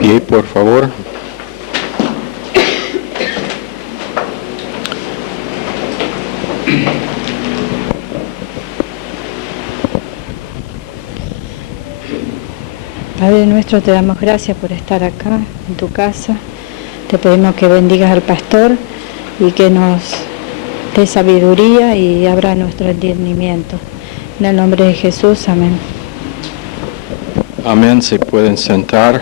Pie, por favor. Padre nuestro, te damos gracias por estar acá, en tu casa. Te pedimos que bendigas al pastor y que nos dé sabiduría y abra nuestro entendimiento. En el nombre de Jesús, amén. Amén, se pueden sentar.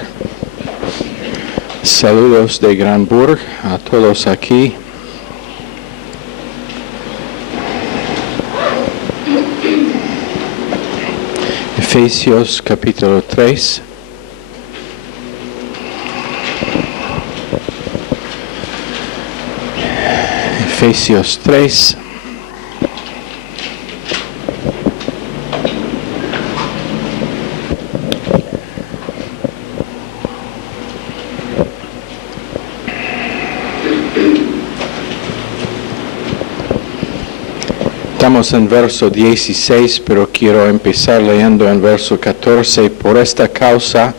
Saludos de Granburg a todos aquí. Efesios capítulo 3. Efesios 3. Estamos en verso 16, pero quiero empezar leyendo en verso 14. Por esta causa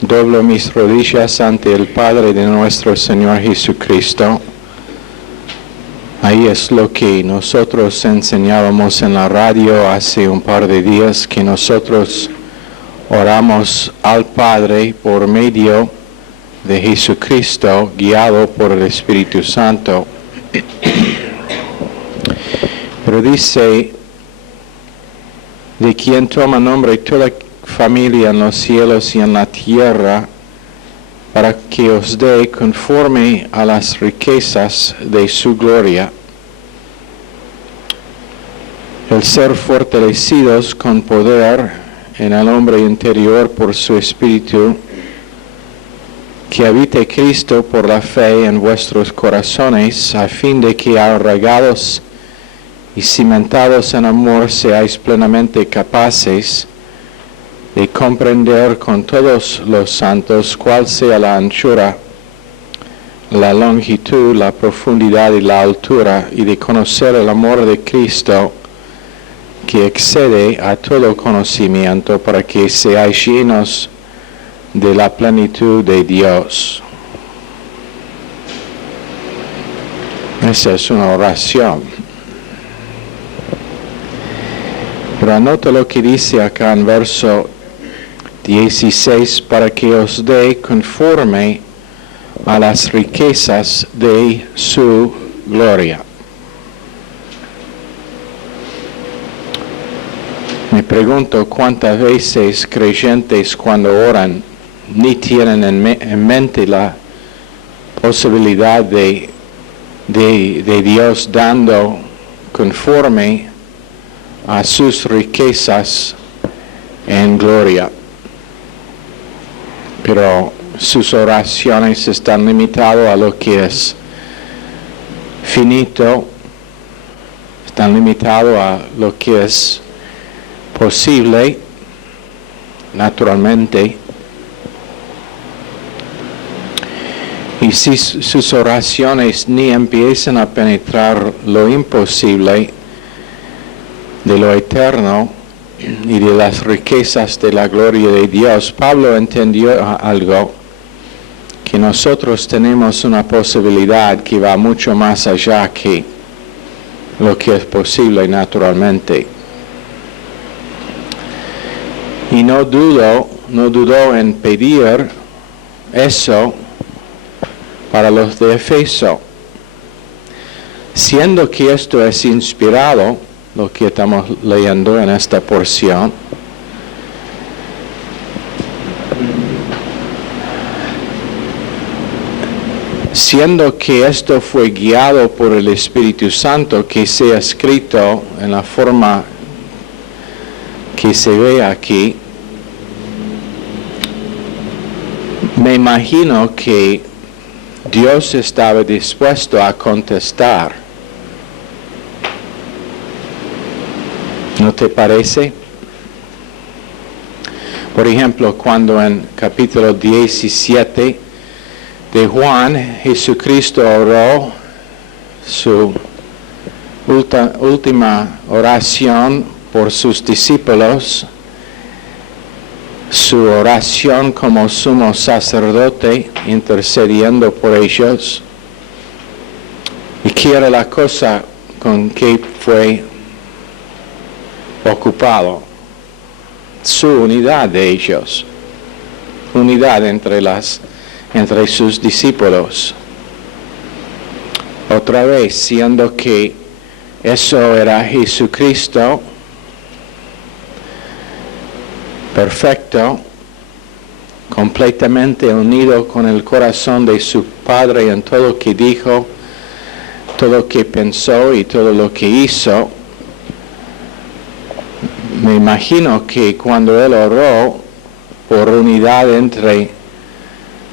doblo mis rodillas ante el Padre de nuestro Señor Jesucristo. Ahí es lo que nosotros enseñábamos en la radio hace un par de días, que nosotros oramos al Padre por medio de Jesucristo, guiado por el Espíritu Santo. Pero dice, de quien toma nombre toda familia en los cielos y en la tierra, para que os dé conforme a las riquezas de su gloria, el ser fortalecidos con poder en el hombre interior por su Espíritu, que habite Cristo por la fe en vuestros corazones, a fin de que arraigados y cimentados en amor seáis plenamente capaces de comprender con todos los santos cuál sea la anchura, la longitud, la profundidad y la altura, y de conocer el amor de Cristo, que excede a todo conocimiento, para que seáis llenos de la plenitud de Dios. Esa es una oración. Pero anota lo que dice acá en verso 16, para que os dé conforme a las riquezas de su gloria. Me pregunto cuántas veces creyentes cuando oran ni tienen en mente la posibilidad de Dios dando conforme a sus riquezas en gloria. Pero sus oraciones están limitadas a lo que es finito, están limitadas a lo que es posible, naturalmente. Y si sus oraciones ni empiezan a penetrar lo imposible de lo eterno y de las riquezas de la gloria de Dios, Pablo entendió algo, que nosotros tenemos una posibilidad que va mucho más allá que lo que es posible naturalmente. Y no dudó en pedir eso para los de Efeso, siendo que esto es inspirado, lo que estamos leyendo en esta porción, siendo que esto fue guiado por el Espíritu Santo, que sea escrito en la forma que se ve aquí. Me imagino que Dios estaba dispuesto a contestar ¿No te parece? Por ejemplo, cuando en capítulo 17 de Juan, Jesucristo oró su última oración por sus discípulos, su oración como sumo sacerdote intercediendo por ellos. ¿Y qué era la cosa con que fue ocupado? Su unidad de ellos, unidad entre sus discípulos. Otra vez, siendo que eso era Jesucristo, perfecto, completamente unido con el corazón de su Padre en todo lo que dijo, todo lo que pensó y todo lo que hizo. Me imagino que cuando él oró por unidad entre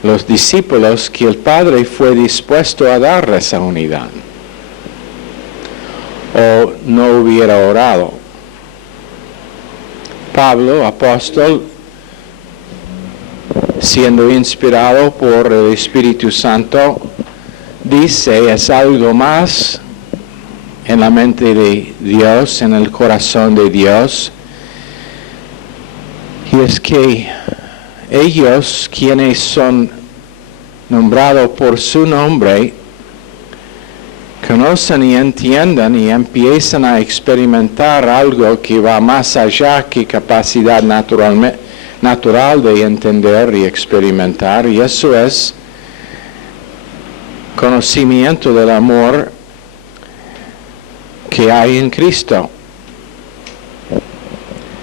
los discípulos, que el Padre fue dispuesto a dar esa unidad, o no hubiera orado. Pablo, apóstol, siendo inspirado por el Espíritu Santo, dice, es algo más en la mente de Dios, en el corazón de Dios, y es que ellos, quienes son nombrados por su nombre, conocen y entiendan y empiezan a experimentar algo que va más allá que capacidad natural de entender y experimentar, y eso es conocimiento del amor que hay en Cristo.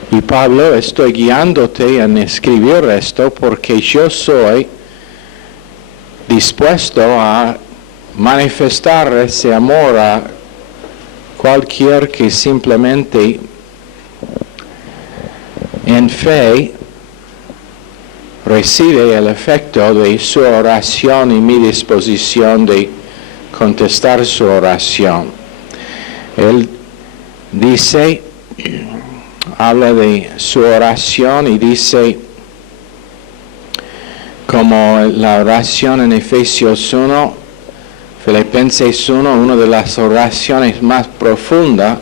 Y Pablo, estoy guiándote en escribir esto porque yo soy dispuesto a manifestar ese amor a cualquier que simplemente en fe recibe el efecto de su oración y mi disposición de contestar su oración. Él dice, habla de su oración y dice, como la oración en Efesios 1, Filipenses 1, una de las oraciones más profundas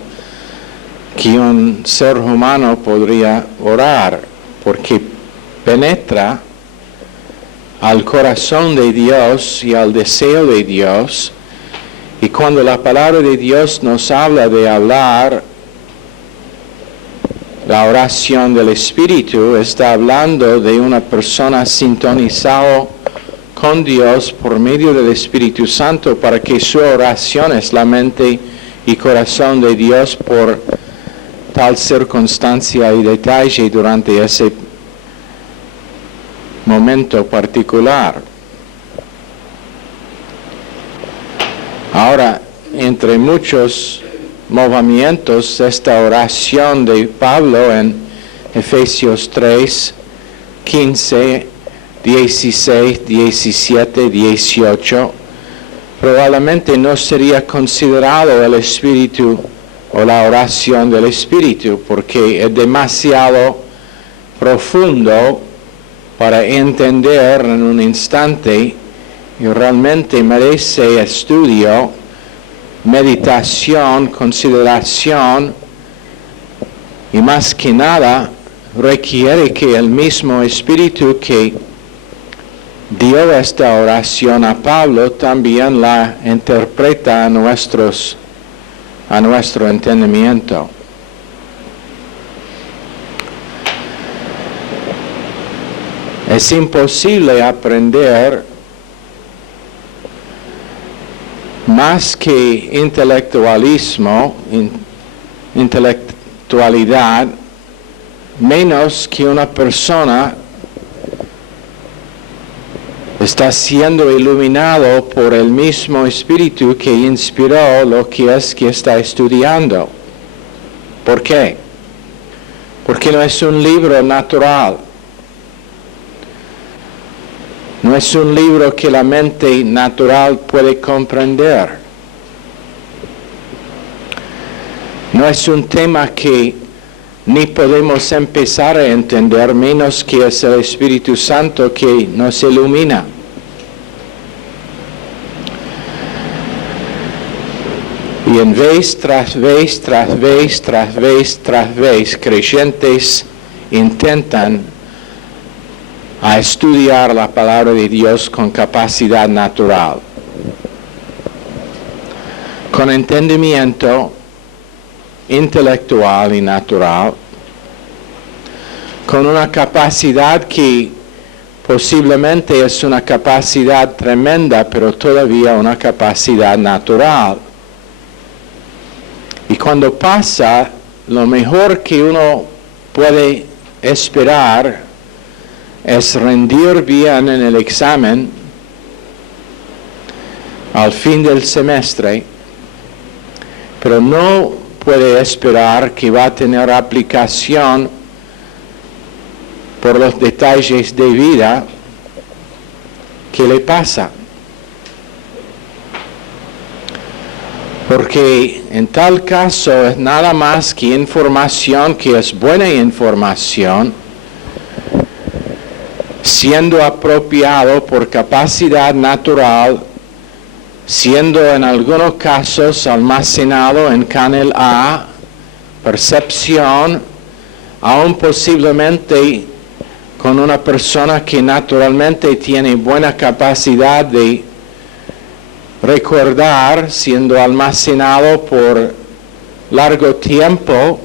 que un ser humano podría orar, porque penetra al corazón de Dios y al deseo de Dios. Y cuando la palabra de Dios nos habla de hablar la oración del Espíritu, está hablando de una persona sintonizada con Dios por medio del Espíritu Santo para que su oración es la mente y corazón de Dios por tal circunstancia y detalle durante ese momento particular. Ahora, entre muchos movimientos, esta oración de Pablo en Efesios 3, 15, 16, 17, 18, probablemente no sería considerado el Espíritu o la oración del Espíritu, porque es demasiado profundo para entender en un instante y realmente merece estudio, meditación, consideración, y más que nada requiere que el mismo Espíritu que dio esta oración a Pablo también la interpreta a nuestro entendimiento. Es imposible aprender más que intelectualidad, menos que una persona está siendo iluminado por el mismo Espíritu que inspiró lo que es que está estudiando. ¿Por qué? Porque no es un libro natural. No es un libro que la mente natural puede comprender. No es un tema que ni podemos empezar a entender menos que es el Espíritu Santo que nos ilumina. Y en vez tras vez, tras vez, tras vez, tras vez, creyentes intentan a estudiar la palabra de Dios con capacidad natural, con entendimiento intelectual y natural, con una capacidad que posiblemente es una capacidad tremenda, pero todavía una capacidad natural. Y cuando pasa, lo mejor que uno puede esperar es rendir bien en el examen al fin del semestre, pero no puede esperar que va a tener aplicación por los detalles de vida que le pasa. Porque en tal caso es nada más que información que es buena información, siendo apropiado por capacidad natural, siendo en algunos casos almacenado en canal A, percepción, aún posiblemente con una persona que naturalmente tiene buena capacidad de recordar, siendo almacenado por largo tiempo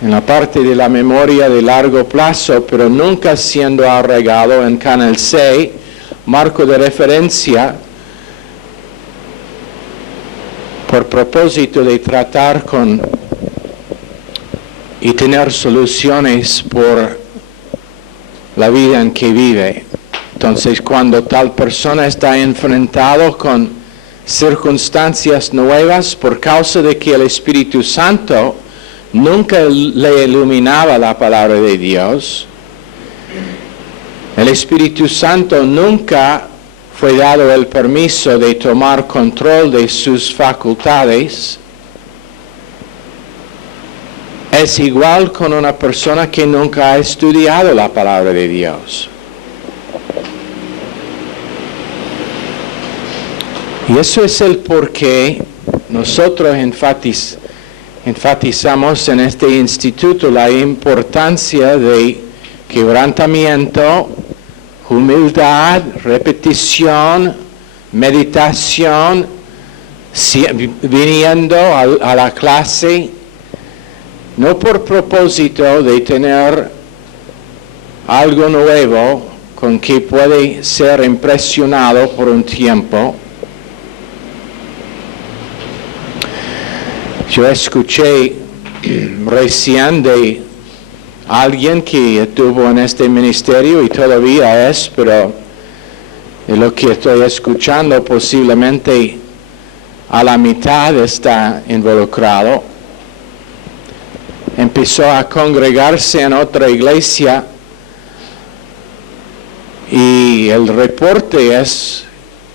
en la parte de la memoria de largo plazo, pero nunca siendo agregado en canal C, marco de referencia, por propósito de tratar con y tener soluciones por la vida en que vive. Entonces, cuando tal persona está enfrentado con circunstancias nuevas por causa de que el Espíritu Santo nunca le iluminaba la palabra de Dios, el Espíritu Santo nunca fue dado el permiso de tomar control de sus facultades, es igual con una persona que nunca ha estudiado la palabra de Dios. Y eso es el por qué nosotros enfatizamos en este instituto la importancia de quebrantamiento, humildad, repetición, meditación, viniendo a la clase, no por propósito de tener algo nuevo con que puede ser impresionado por un tiempo. Yo escuché recién de alguien que estuvo en este ministerio y todavía es, pero de lo que estoy escuchando posiblemente a la mitad está involucrado. Empezó a congregarse en otra iglesia y el reporte es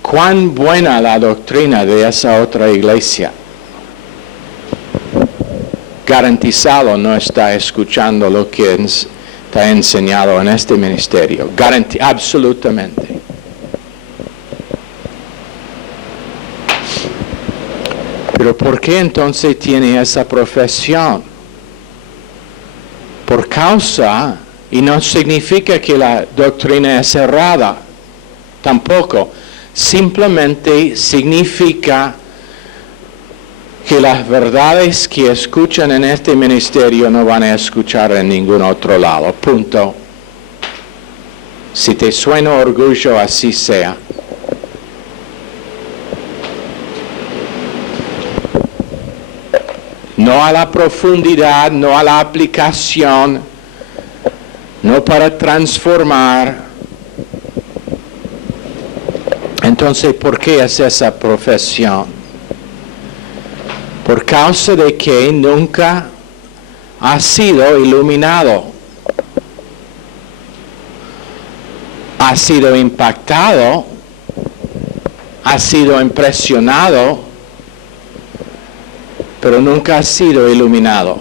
cuán buena la doctrina de esa otra iglesia. Garantizado no está escuchando lo que está enseñado en este ministerio. Absolutamente. Pero ¿por qué entonces tiene esa profesión? Por causa, y no significa que la doctrina es errada, tampoco. Simplemente significa que las verdades que escuchan en este ministerio no van a escuchar en ningún otro lado. Punto. Si te suena orgullo, así sea. No a la profundidad, no a la aplicación, no para transformar. Entonces, ¿por qué es esa profesión? Por causa de que nunca ha sido iluminado, ha sido impactado, ha sido impresionado, pero nunca ha sido iluminado.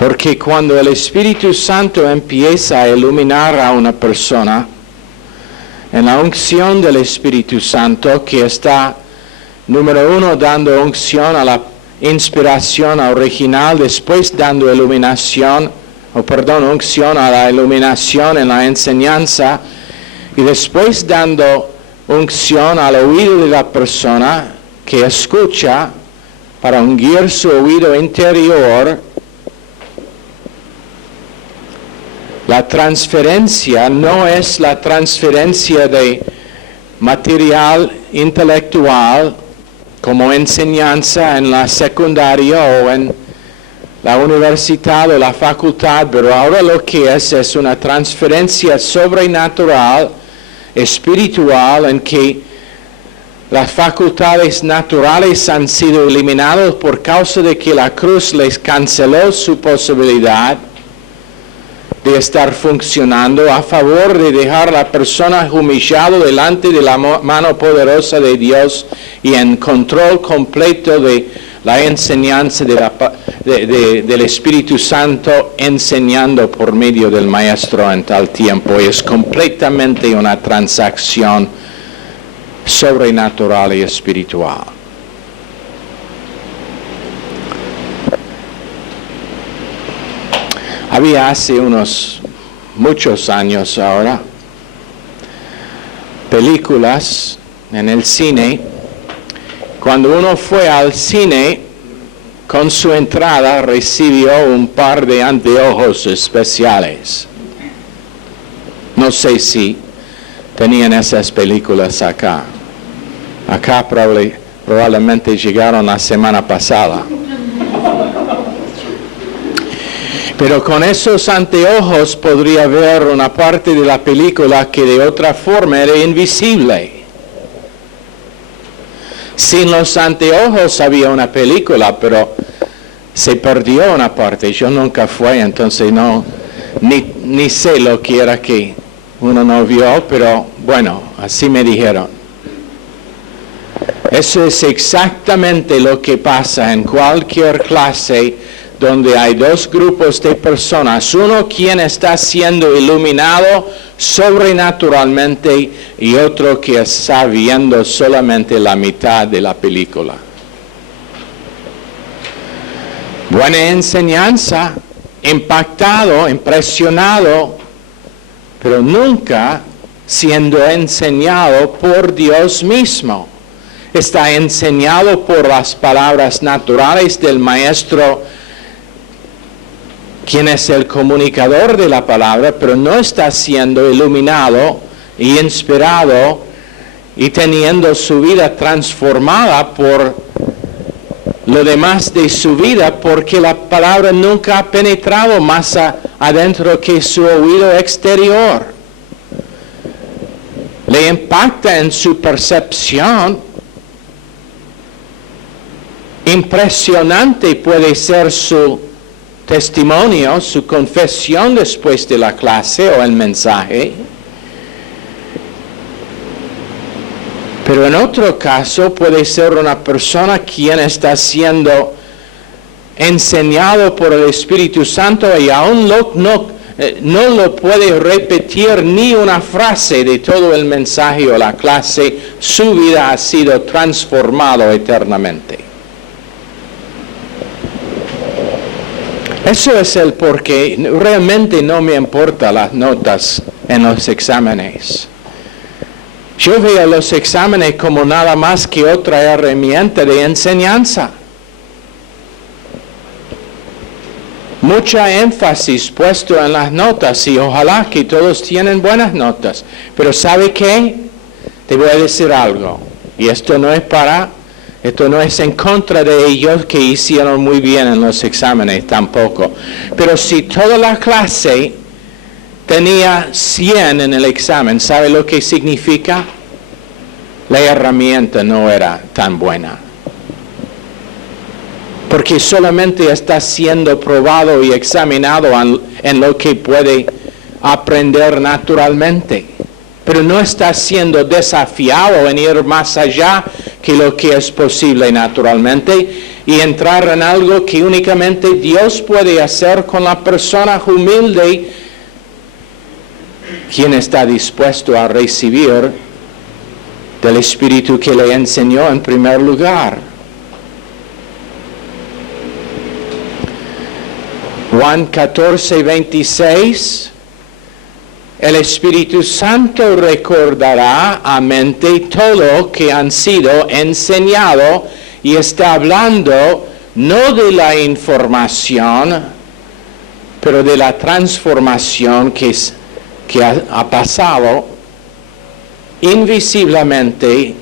Porque cuando el Espíritu Santo empieza a iluminar a una persona, en la unción del Espíritu Santo, que está, número uno, dando unción a la inspiración original, después dando unción a la iluminación en la enseñanza, y después dando unción al oído de la persona que escucha para ungir su oído interior. La transferencia no es la transferencia de material intelectual como enseñanza en la secundaria o en la universidad o la facultad, pero ahora lo que es una transferencia sobrenatural, espiritual, en que las facultades naturales han sido eliminadas por causa de que la cruz les canceló su posibilidad de estar funcionando a favor de dejar a la persona humillada delante de la mano poderosa de Dios y en control completo de la enseñanza del Espíritu Santo, enseñando por medio del Maestro en tal tiempo. Es completamente una transacción sobrenatural y espiritual. Había hace muchos años ahora películas en el cine. Cuando uno fue al cine, con su entrada recibió un par de anteojos especiales. No sé si tenían esas películas acá. Acá probablemente llegaron la semana pasada. Pero con esos anteojos podría ver una parte de la película que de otra forma era invisible. Sin los anteojos había una película, pero se perdió una parte. Yo nunca fui, entonces ni sé lo que era que uno no vio, pero bueno, así me dijeron. Eso es exactamente lo que pasa en cualquier clase donde hay dos grupos de personas, uno quien está siendo iluminado sobrenaturalmente y otro que está viendo solamente la mitad de la película. Buena enseñanza, impactado, impresionado, pero nunca siendo enseñado por Dios mismo. Está enseñado por las palabras naturales del Maestro, quien es el comunicador de la palabra, pero no está siendo iluminado y inspirado y teniendo su vida transformada por lo demás de su vida, porque la palabra nunca ha penetrado más adentro que su oído exterior. Le impacta en su percepción. Impresionante puede ser su testimonio, su confesión después de la clase o el mensaje. Pero en otro caso puede ser una persona quien está siendo enseñado por el Espíritu Santo y aún no lo puede repetir ni una frase de todo el mensaje o la clase. Su vida ha sido transformada eternamente. Eso es el porqué. Realmente no me importan las notas en los exámenes. Yo veo los exámenes como nada más que otra herramienta de enseñanza. Mucha énfasis puesto en las notas y ojalá que todos tienen buenas notas. Pero ¿sabe qué? Te voy a decir algo. Y esto no es en contra de ellos que hicieron muy bien en los exámenes tampoco. Pero si toda la clase tenía 100 en el examen, ¿sabe lo que significa? La herramienta no era tan buena. Porque solamente está siendo probado y examinado en lo que puede aprender naturalmente. Pero no está siendo desafiado en ir más allá que lo que es posible naturalmente. y entrar en algo que únicamente Dios puede hacer con la persona humilde, quien está dispuesto a recibir del Espíritu que le enseñó en primer lugar. Juan 14:26, el Espíritu Santo recordará a mente todo que han sido enseñado, y está hablando no de la información, pero de la transformación que ha pasado invisiblemente,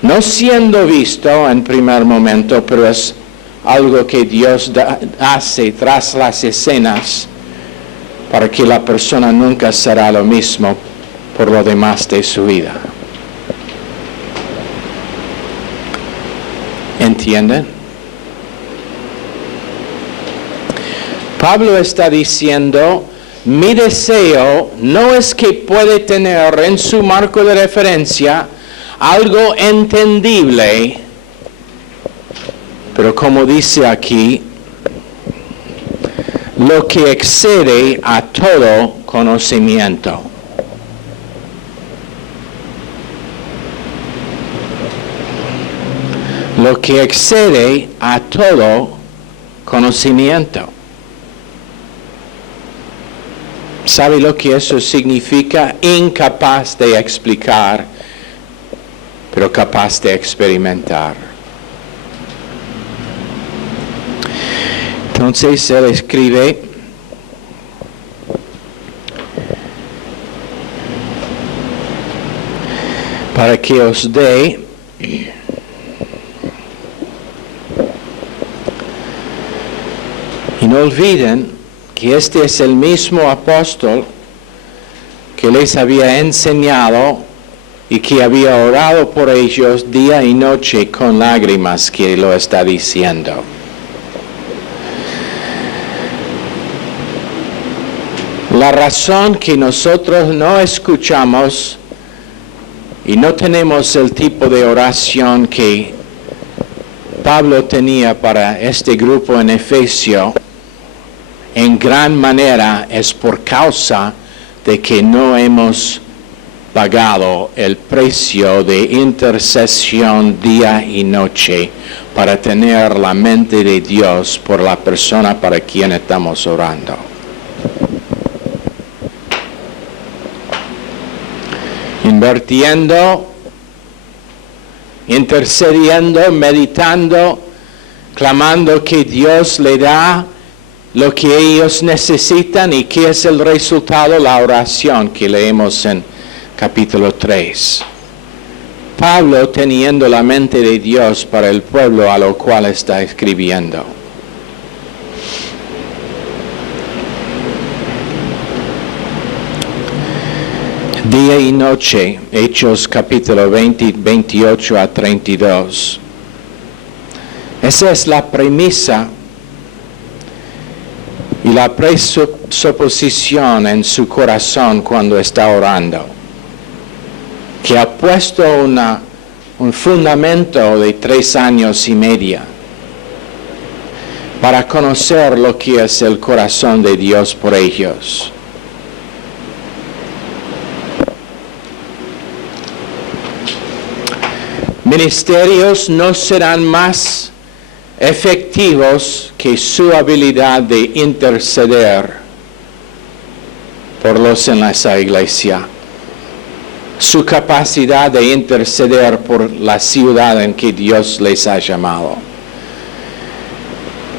no siendo visto en primer momento, pero es algo que Dios hace tras las escenas, para que la persona nunca será lo mismo por lo demás de su vida. ¿Entienden? Pablo está diciendo, mi deseo no es que puede tener en su marco de referencia algo entendible, pero como dice aquí, lo que excede a todo conocimiento. Lo que excede a todo conocimiento. ¿Sabe lo que eso significa? Incapaz de explicar, pero capaz de experimentar. Entonces él escribe, para que os dé y no olviden que este es el mismo apóstol que les había enseñado y que había orado por ellos día y noche con lágrimas, que lo está diciendo. La razón que nosotros no escuchamos y no tenemos el tipo de oración que Pablo tenía para este grupo en Efesio, en gran manera es por causa de que no hemos pagado el precio de intercesión día y noche para tener la mente de Dios por la persona para quien estamos orando. Invirtiendo, intercediendo, meditando, clamando que Dios le da lo que ellos necesitan. ¿Y qué es el resultado? La oración que leemos en capítulo 3. Pablo teniendo la mente de Dios para el pueblo a lo cual está escribiendo. Día y noche, Hechos capítulo 20, 28 a 32. Esa es la premisa y la presuposición en su corazón cuando está orando, que ha puesto un fundamento de 3 años y medio para conocer lo que es el corazón de Dios por ellos. Ministerios no serán más efectivos que su habilidad de interceder por los en esa iglesia, su capacidad de interceder por la ciudad en que Dios les ha llamado.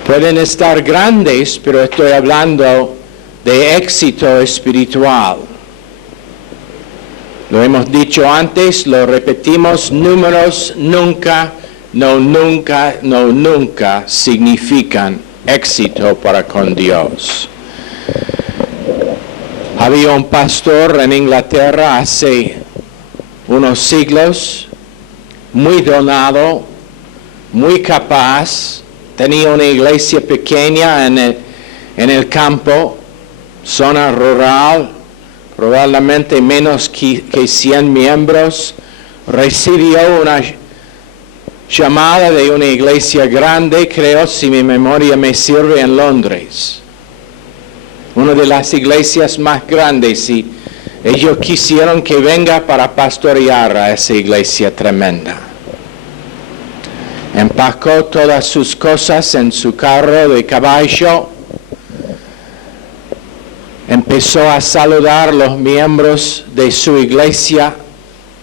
Pueden estar grandes, pero estoy hablando de éxito espiritual. Lo hemos dicho antes, lo repetimos, números nunca significan éxito para con Dios. Había un pastor en Inglaterra hace unos siglos, muy donado, muy capaz, tenía una iglesia pequeña en el campo, zona rural, probablemente menos que 100 miembros, recibió una llamada de una iglesia grande, creo, si mi memoria me sirve, en Londres. Una de las iglesias más grandes, y ellos quisieron que venga para pastorear a esa iglesia tremenda. Empacó todas sus cosas en su carro de caballo. Empezó a saludar a los miembros de su iglesia,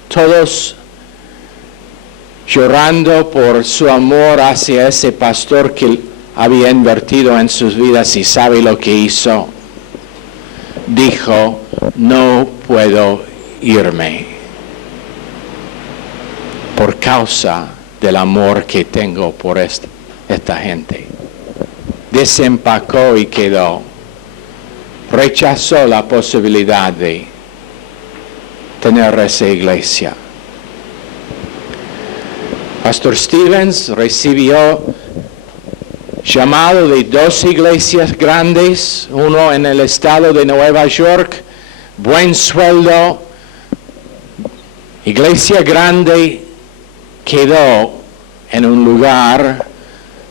todos llorando por su amor hacia ese pastor que había invertido en sus vidas. ¿Y sabe lo que hizo? Dijo: no puedo irme por causa del amor que tengo por esta gente. Desempacó y quedó. Rechazó la posibilidad de tener esa iglesia. Pastor Stevens recibió llamado de 2 iglesias grandes, uno en el estado de Nueva York, buen sueldo, iglesia grande. Quedó en un lugar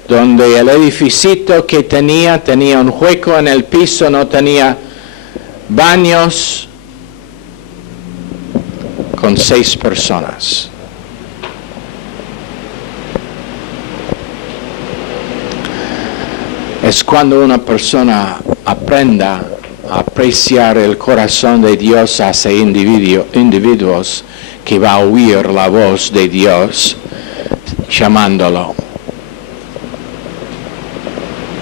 donde el edificio que tenía un hueco en el piso, no tenía baños, con 6 personas. Es cuando una persona aprenda a apreciar el corazón de Dios hacia individuos, que va a oír la voz de Dios llamándolo.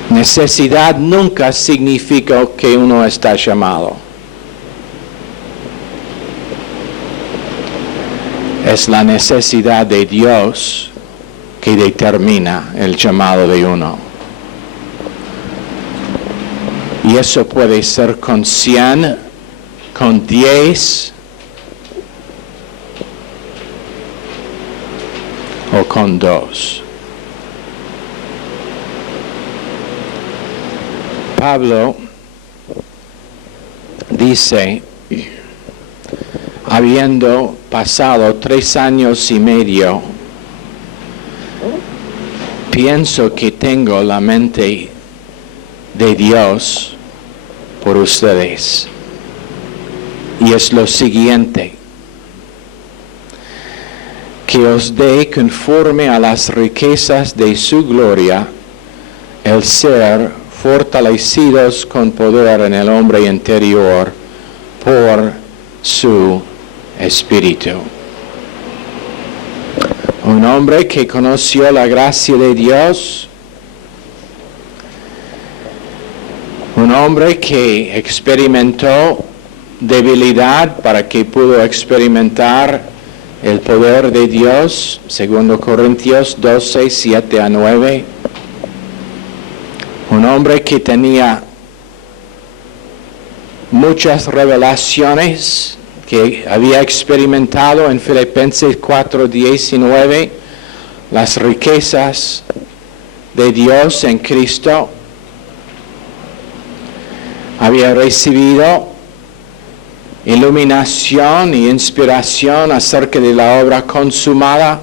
Necesidad nunca significa que uno está llamado. Es la necesidad de Dios que determina el llamado de uno. Y eso puede ser con 100, con 10 o con 2. Pablo dice, habiendo pasado 3 años y medio, pienso que tengo la mente de Dios por ustedes. Y es lo siguiente: que os dé conforme a las riquezas de su gloria el ser fortalecidos con poder en el hombre interior por su Espíritu. Un hombre que conoció la gracia de Dios, un hombre que experimentó debilidad para que pudo experimentar el poder de Dios, 2 Corintios 12, 7 a 9. Un hombre que tenía muchas revelaciones que había experimentado en Filipenses 4, 19, las riquezas de Dios en Cristo. Había recibido iluminación e inspiración acerca de la obra consumada,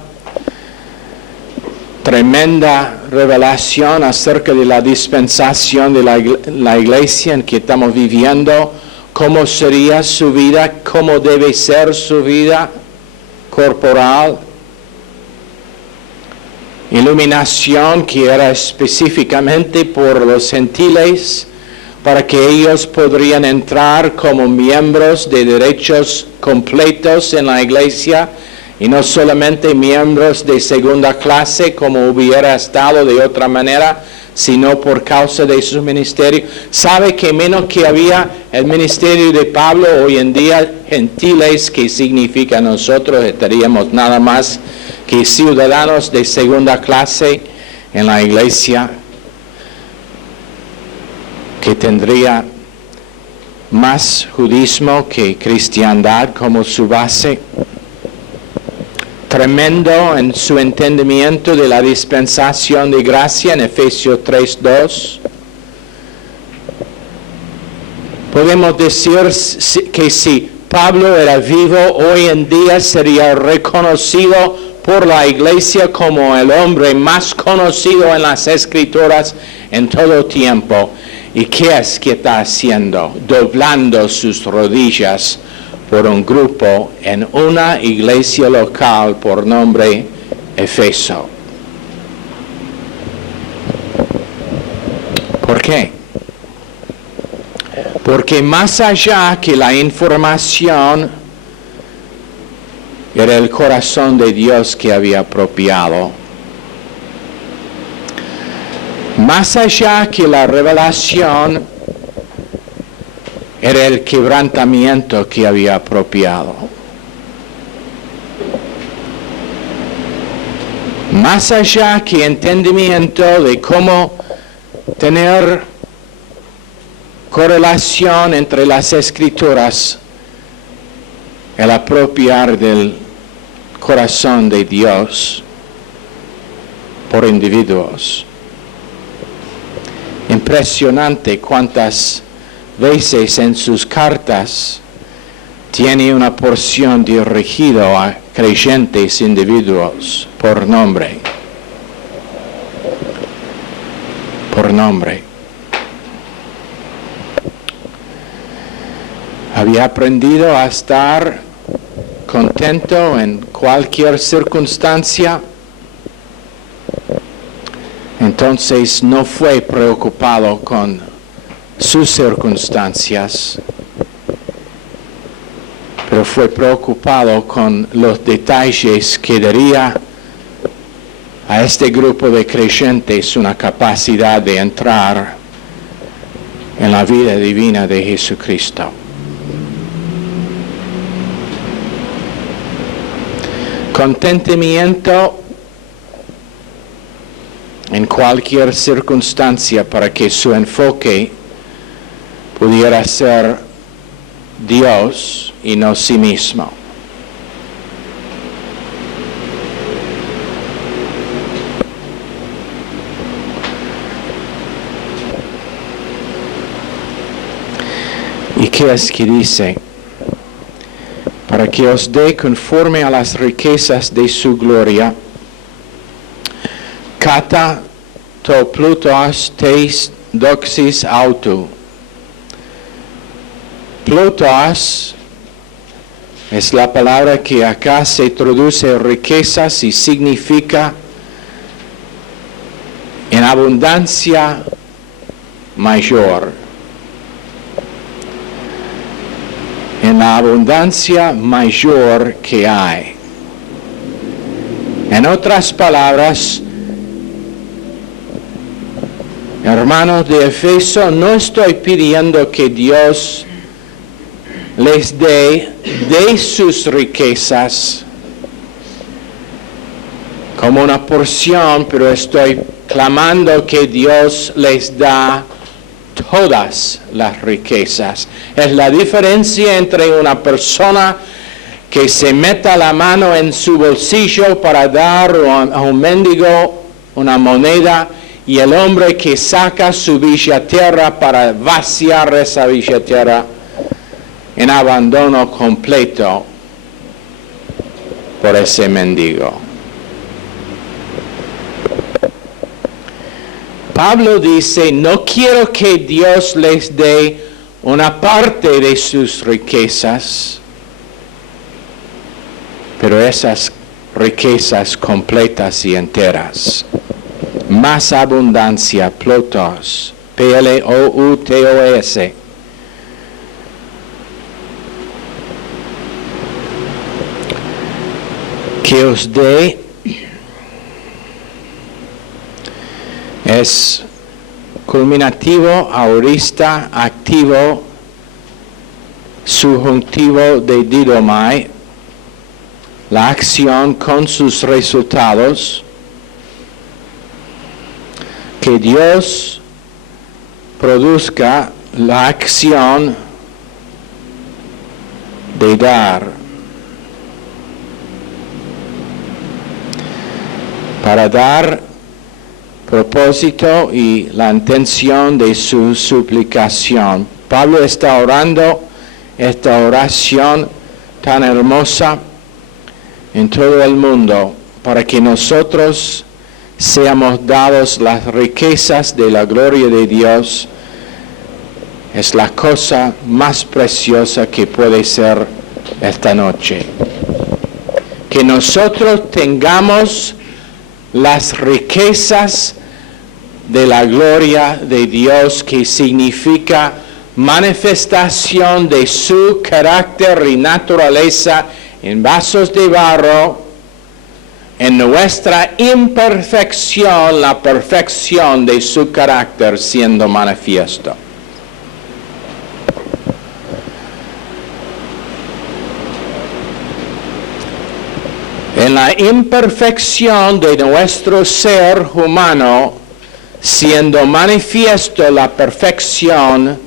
tremenda revelación acerca de la dispensación de la iglesia en que estamos viviendo, cómo sería su vida, cómo debe ser su vida corporal. Iluminación que era específicamente por los gentiles, para que ellos podrían entrar como miembros de derechos completos en la iglesia, y no solamente miembros de segunda clase como hubiera estado de otra manera, sino por causa de su ministerio. ¿Sabe que menos que había el ministerio de Pablo hoy en día, gentiles, que significa nosotros estaríamos nada más que ciudadanos de segunda clase en la iglesia, que tendría más judaísmo que cristiandad como su base? Tremendo en su entendimiento de la dispensación de gracia en Efesios 3:2. Podemos decir que si Pablo era vivo, hoy en día sería reconocido por la iglesia como el hombre más conocido en las Escrituras en todo tiempo. ¿Y qué es que está haciendo? Doblando sus rodillas por un grupo en una iglesia local por nombre Efeso. ¿Por qué? Porque más allá que la información, era el corazón de Dios que había apropiado. Más allá que la revelación, era el quebrantamiento que había apropiado. Más allá que entendimiento de cómo tener correlación entre las Escrituras, el apropiar del corazón de Dios por individuos. Impresionante cuántas veces en sus cartas tiene una porción dirigida a creyentes individuos por nombre. Por nombre. Había aprendido a estar contento en cualquier circunstancia. Entonces no fue preocupado con sus circunstancias, pero fue preocupado con los detalles que daría a este grupo de creyentes una capacidad de entrar en la vida divina de Jesucristo. Contentamiento en cualquier circunstancia para que su enfoque pudiera ser Dios y no sí mismo. ¿Y qué es que dice? Para que os dé conforme a las riquezas de su gloria, kata to plutos teis doxis autu. Plutos es la palabra que acá se traduce riquezas y significa en abundancia mayor. En la abundancia mayor que hay. En otras palabras, hermanos de Efeso, no estoy pidiendo que Dios les dé de sus riquezas como una porción, pero estoy clamando que Dios les da todas las riquezas. Es la diferencia entre una persona que se meta la mano en su bolsillo para dar a un mendigo una moneda y el hombre que saca su billetera para vaciar esa billetera en abandono completo por ese mendigo. Pablo dice, no quiero que Dios les dé una parte de sus riquezas, pero esas riquezas completas y enteras. Más abundancia, plotos, P-L-O-U-T-O-S. Que os dé es culminativo, aorista, activo, subjuntivo de didomai, la acción con sus resultados, que Dios produzca la acción de dar. Para dar propósito y la intención de su suplicación. Pablo está orando esta oración tan hermosa en todo el mundo para que nosotros seamos dados las riquezas de la gloria de Dios, es la cosa más preciosa que puede ser esta noche. Que nosotros tengamos las riquezas de la gloria de Dios, que significa manifestación de su carácter y naturaleza en vasos de barro, en nuestra imperfección, la perfección de su carácter siendo manifiesto. En la imperfección de nuestro ser humano, siendo manifiesto la perfección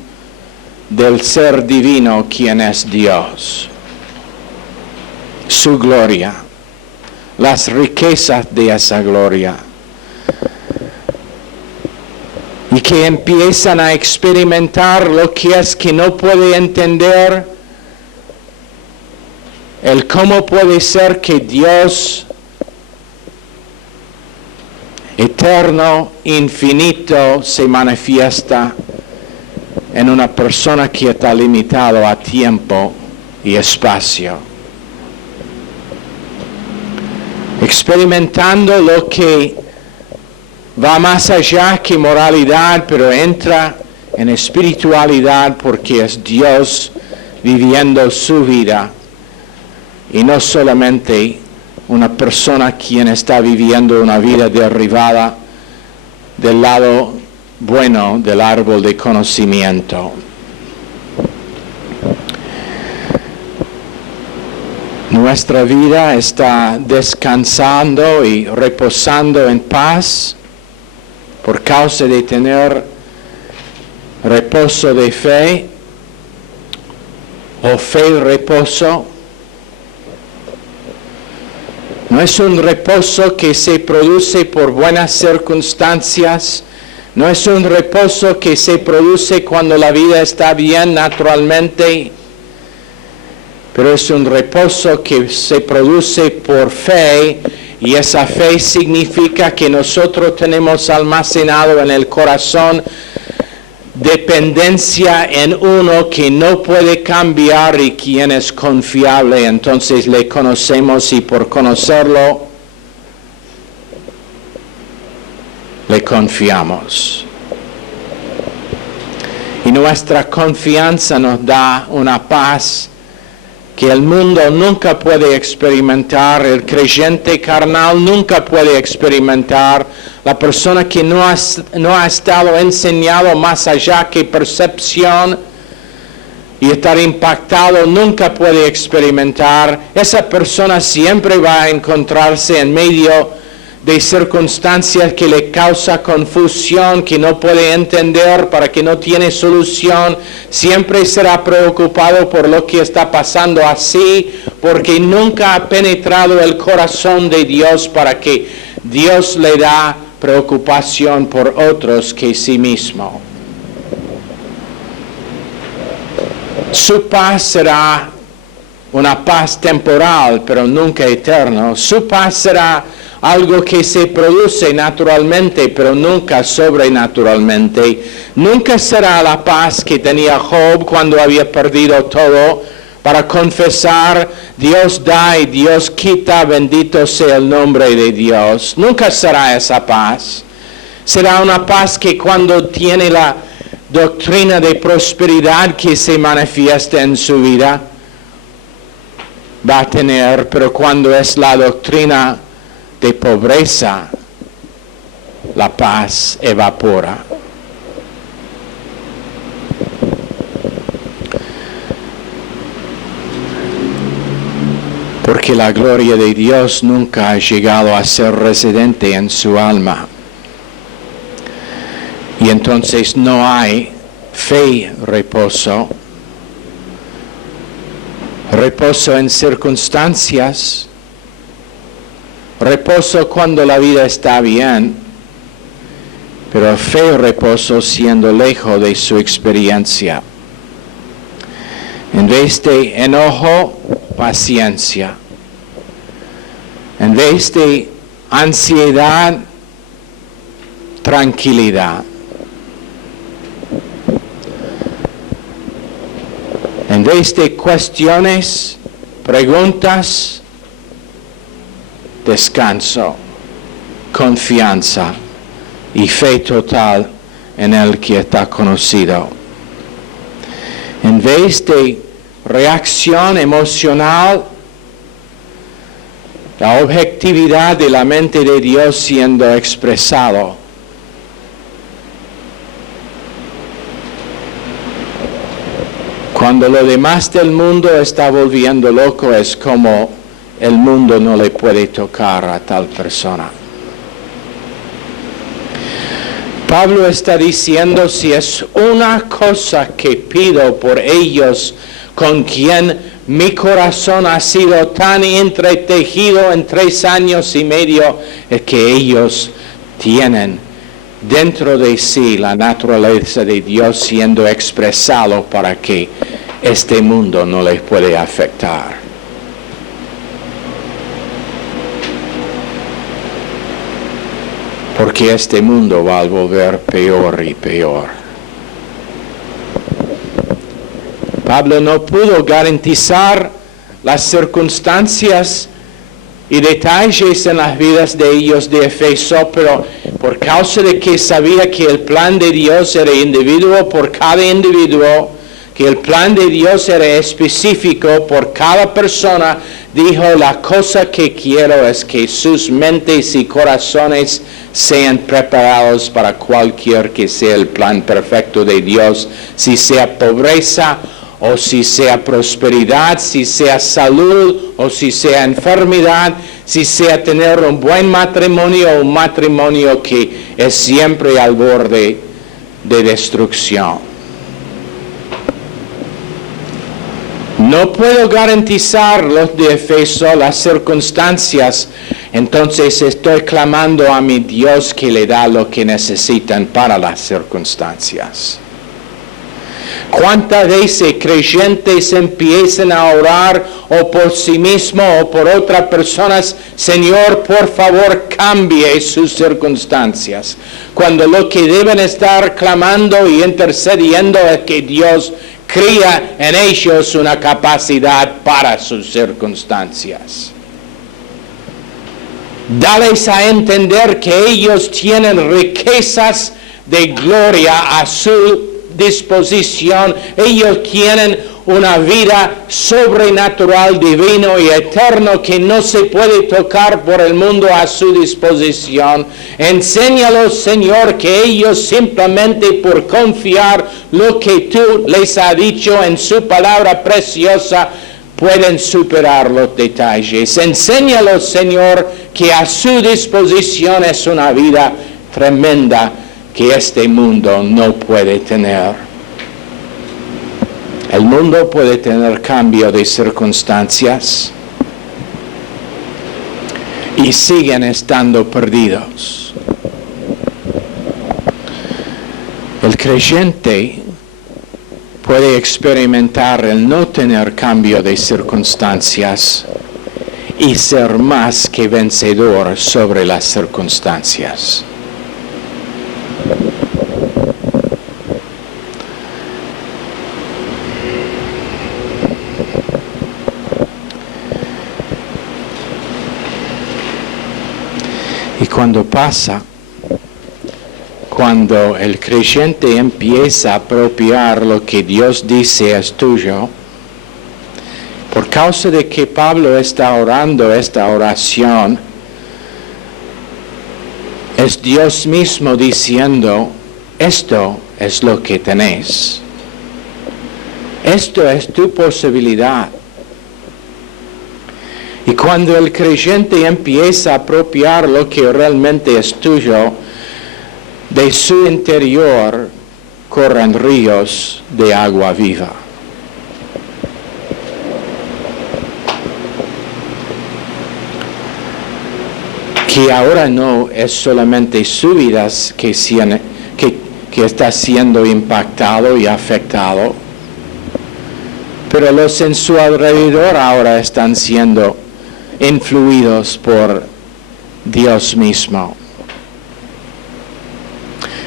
del ser divino, quien es Dios. Su gloria, las riquezas de esa gloria. Y que empiezan a experimentar lo que es que no puede entender, el cómo puede ser que Dios eterno, infinito, se manifiesta en una persona que está limitado a tiempo y espacio. Experimentando lo que va más allá que moralidad, pero entra en espiritualidad porque es Dios viviendo su vida y no solamente una persona quien está viviendo una vida derribada del lado bueno del árbol de conocimiento. Nuestra vida está descansando y reposando en paz por causa de tener reposo de fe o fe y reposo. No es un reposo que se produce por buenas circunstancias, no es un reposo que se produce cuando la vida está bien naturalmente, pero es un reposo que se produce por fe, y esa fe significa que nosotros tenemos almacenado en el corazón dependencia en uno que no puede cambiar y quien es confiable. Entonces le conocemos y por conocerlo le confiamos. Y nuestra confianza nos da una paz que el mundo nunca puede experimentar, el creyente carnal nunca puede experimentar, la persona que no ha estado enseñado más allá que percepción y estar impactado nunca puede experimentar. Esa persona siempre va a encontrarse en medio de circunstancias que le causa confusión, que no puede entender, para que no tiene solución. Siempre será preocupado por lo que está pasando así, porque nunca ha penetrado el corazón de Dios para que Dios le da preocupación por otros que sí mismo. Su paz será una paz temporal, pero nunca eterna. Su paz será algo que se produce naturalmente, pero nunca sobrenaturalmente. Nunca será la paz que tenía Job cuando había perdido todo, para confesar: Dios da y Dios quita, bendito sea el nombre de Dios. Nunca será esa paz. Será una paz que cuando tiene la doctrina de prosperidad que se manifiesta en su vida, va a tener, pero cuando es la doctrina de pobreza, la paz evapora. Porque la gloria de Dios nunca ha llegado a ser residente en su alma. Y entonces no hay fe, reposo en circunstancias, reposo cuando la vida está bien, pero fe y reposo siendo lejos de su experiencia. En vez de enojo, paciencia. En vez de ansiedad, tranquilidad. En vez de cuestiones, preguntas, descanso, confianza y fe total en el que está conocido. En vez de reacción emocional, la objetividad de la mente de Dios siendo expresado. Cuando lo demás del mundo está volviendo loco, es como el mundo no le puede tocar a tal persona. Pablo está diciendo, si es una cosa que pido por ellos, con quien mi corazón ha sido tan entretejido en 3 años y medio, es que ellos tienen dentro de sí la naturaleza de Dios siendo expresado para que este mundo no les puede afectar. Porque este mundo va a volver peor y peor. Pablo no pudo garantizar las circunstancias y detalles en las vidas de ellos de Efeso, pero por causa de que sabía que el plan de Dios era individuo por cada individuo, que el plan de Dios era específico por cada persona, dijo, la cosa que quiero es que sus mentes y corazones sean preparados para cualquier que sea el plan perfecto de Dios, si sea pobreza o si sea prosperidad, si sea salud o si sea enfermedad, si sea tener un buen matrimonio o un matrimonio que es siempre al borde de destrucción. No puedo garantizar los de Efeso las circunstancias, entonces estoy clamando a mi Dios que le da lo que necesitan para las circunstancias. ¿Cuántas veces creyentes empiezan a orar o por sí mismos o por otras personas? Señor, por favor, cambie sus circunstancias. Cuando lo que deben estar clamando y intercediendo es que Dios crea en ellos una capacidad para sus circunstancias. Dales a entender que ellos tienen riquezas de gloria a su disposición. Ellos tienen una vida sobrenatural, divino y eterno que no se puede tocar por el mundo a su disposición. Enséñalos, Señor, que ellos simplemente por confiar lo que tú les has dicho en su palabra preciosa, pueden superar los detalles. Enséñalos, Señor, que a su disposición es una vida tremenda que este mundo no puede tener. El mundo puede tener cambio de circunstancias y siguen estando perdidos. El creyente puede experimentar el no tener cambio de circunstancias y ser más que vencedor sobre las circunstancias. Y cuando pasa, cuando el creyente empieza a apropiar lo que Dios dice es tuyo, por causa de que Pablo está orando esta oración, es Dios mismo diciendo, esto es lo que tenés. Esto es tu posibilidad. Y cuando el creyente empieza a apropiar lo que realmente es tuyo, de su interior corren ríos de agua viva. Que ahora no es solamente su vida que está siendo impactado y afectado, pero los en su alrededor ahora están siendo influidos por Dios mismo.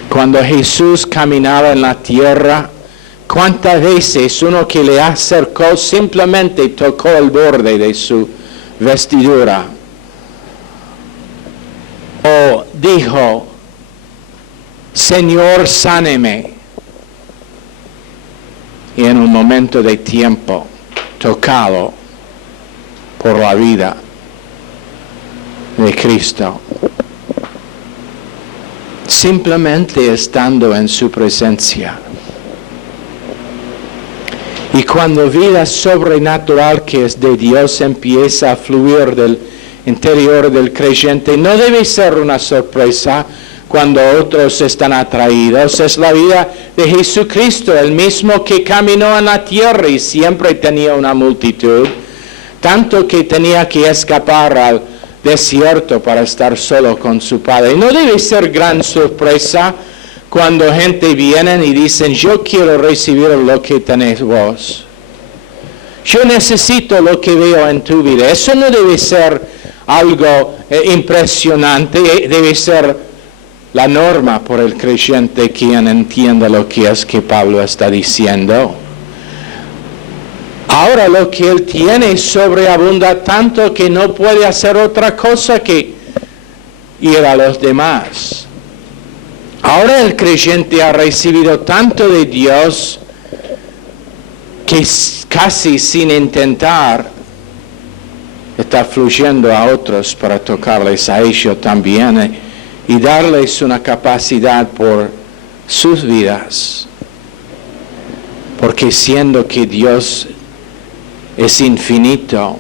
Cuando Jesús caminaba en la tierra, ¿cuántas veces uno que le acercó simplemente tocó el borde de su vestidura? O dijo, Señor, sáneme. Y en un momento de tiempo, tocado por la vida de Cristo, simplemente estando en su presencia. Y cuando vida sobrenatural que es de Dios empieza a fluir del interior del creyente, no debe ser una sorpresa cuando otros están atraídos. Es la vida de Jesucristo, el mismo que caminó en la tierra y siempre tenía una multitud, tanto que tenía que escapar al desierto para estar solo con su Padre. Y no debe ser gran sorpresa cuando gente viene y dicen, yo quiero recibir lo que tenés vos. Yo necesito lo que veo en tu vida. Eso no debe ser algo impresionante, debe ser la norma por el creyente quien entienda lo que es que Pablo está diciendo. Ahora lo que él tiene sobreabunda tanto que no puede hacer otra cosa que ir a los demás. Ahora el creyente ha recibido tanto de Dios que casi sin intentar está fluyendo a otros para tocarles a ellos también y darles una capacidad por sus vidas. Porque siendo que Dios es infinito,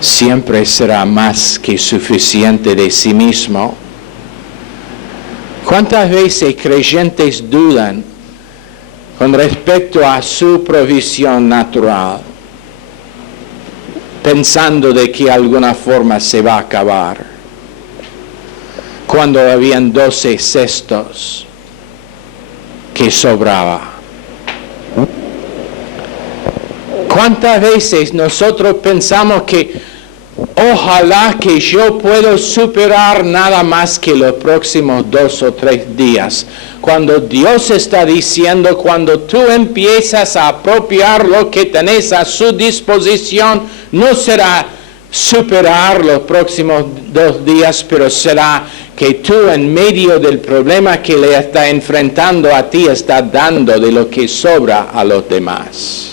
siempre será más que suficiente de sí mismo. ¿Cuántas veces creyentes dudan con respecto a su provisión natural, pensando de que de alguna forma se va a acabar, cuando habían 12 cestos que sobraba? ¿Cuántas veces nosotros pensamos que ojalá que yo pueda superar nada más que los próximos 2 o 3 días? Cuando Dios está diciendo, cuando tú empiezas a apropiar lo que tenés a su disposición, no será superar los próximos 2 días, pero será que tú en medio del problema que le está enfrentando a ti, estás dando de lo que sobra a los demás.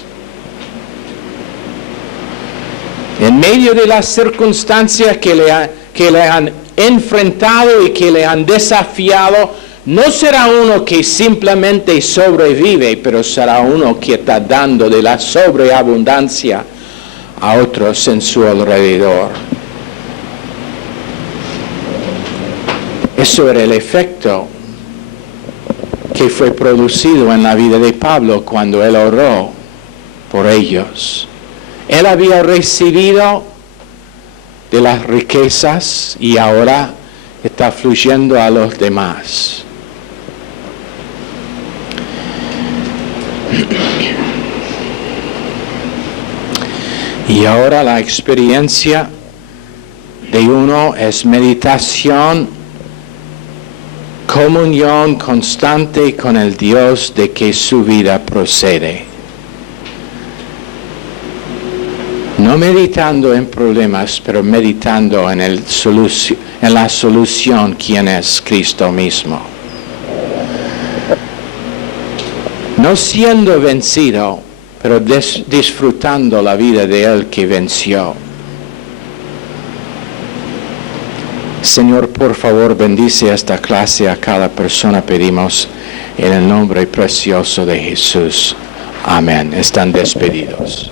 En medio de las circunstancias que le han enfrentado y que le han desafiado, no será uno que simplemente sobrevive, pero será uno que está dando de la sobreabundancia a otros en su alrededor. Eso era el efecto que fue producido en la vida de Pablo cuando él oró por ellos. Él había recibido de las riquezas y ahora está fluyendo a los demás. Y ahora la experiencia de uno es meditación, comunión constante con el Dios de que su vida procede. No meditando en problemas, pero meditando en la solución, quien es Cristo mismo. No siendo vencido, pero disfrutando la vida de Él que venció. Señor, por favor, bendice esta clase a cada persona, pedimos en el nombre precioso de Jesús. Amén. Están despedidos.